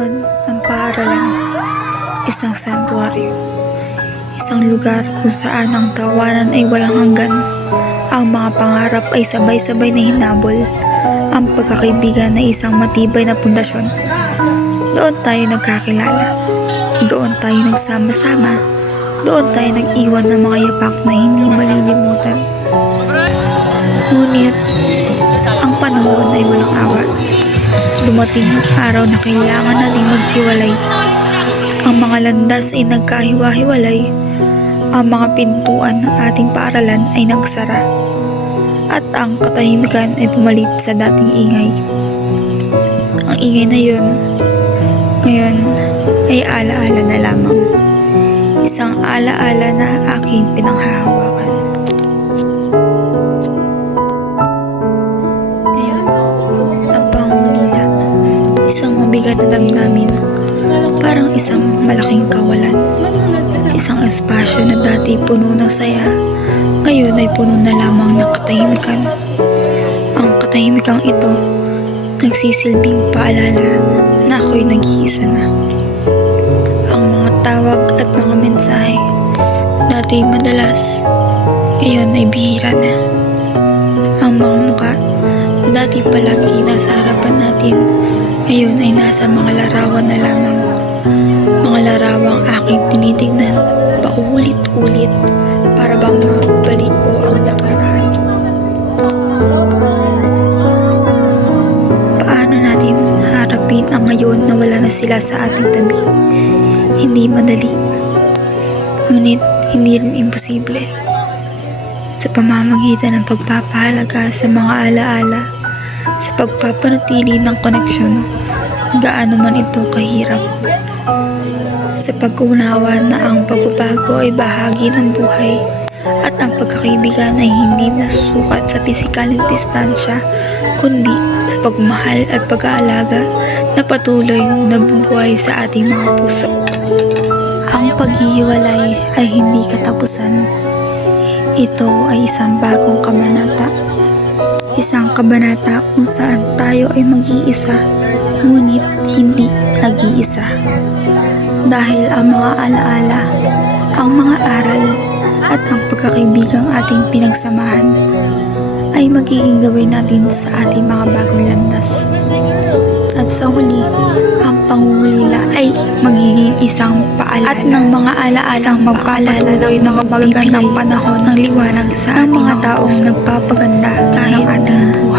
Noon, ang paaralan, isang santuaryo, isang lugar kung saan ang tawanan ay walang hanggan, ang mga pangarap ay sabay-sabay na hinabol, ang pagkakaibigan ay isang matibay na pundasyon. Doon tayo nagkakilala, doon tayo nagsama-sama, doon tayo nag-iwan ng mga yapak na hindi malilimutan. Ngunit, ang panahon ay walang awa. Dumating ang araw na kailangan nating maghiwalay. Ang mga landas ay nagkahiwa-hiwalay. Ang mga pintuan ng ating paaralan ay nagsara. At ang katahimikan ay pumalit sa dating ingay. Ang ingay na yun, ngayon ay alaala na lamang. Isang alaala na aking pinanghahawakan. Ngayon, ang pangungulila, isang mabigat na damdamin, parang isang malaking kawalan. Isang espasyo na dati puno ng saya, ngayon ay puno na lamang ng katahimikan. Ang katahimikang ito, nagsisilbing paalala na ako'y nag-iisa na. Ang mga tawag at mga mensahe, dati madalas, ngayon ay bihira na. Ang mga muka, dati palagi nasa harapan natin, ngayon ay nasa mga larawan na lamang. Mga larawang aking tinitignan paulit-ulit para bang mabalik ko ang nakaraan. Paano natin harapin ang ngayon na wala na sila sa ating tabi? Hindi madali, ngunit hindi rin imposible. Sa pamamagitan ng pagpapahalaga sa mga alaala, sa pagpapanatili ng koneksyon, gaano man ito kahirap. Sa pag-unawa na ang pagbabago ay bahagi ng buhay at ang pagkakaibigan ay hindi nasusukat sa pisikal na distansya, kundi sa pagmahal at pag-aalaga na patuloy na nabubuhay sa ating mga puso. Ang paghihiwalay ay hindi katapusan. Ito ay isang bagong kabanata. Isang kabanata kung saan tayo ay mag-iisa, ngunit hindi nag-iisa. Dahil ang mga alaala, ang mga aral, at ang pagkakaibigang ating pinagsamahan ay magiging gawin natin sa ating mga bagong landas. At sa huli, ang pangungulila ay magiging isang paalala at ng mga alaala isang magpapatuloy na magbibigay ng panahon ng liwanag sa mga taong nagpapaganda ng ating buhay.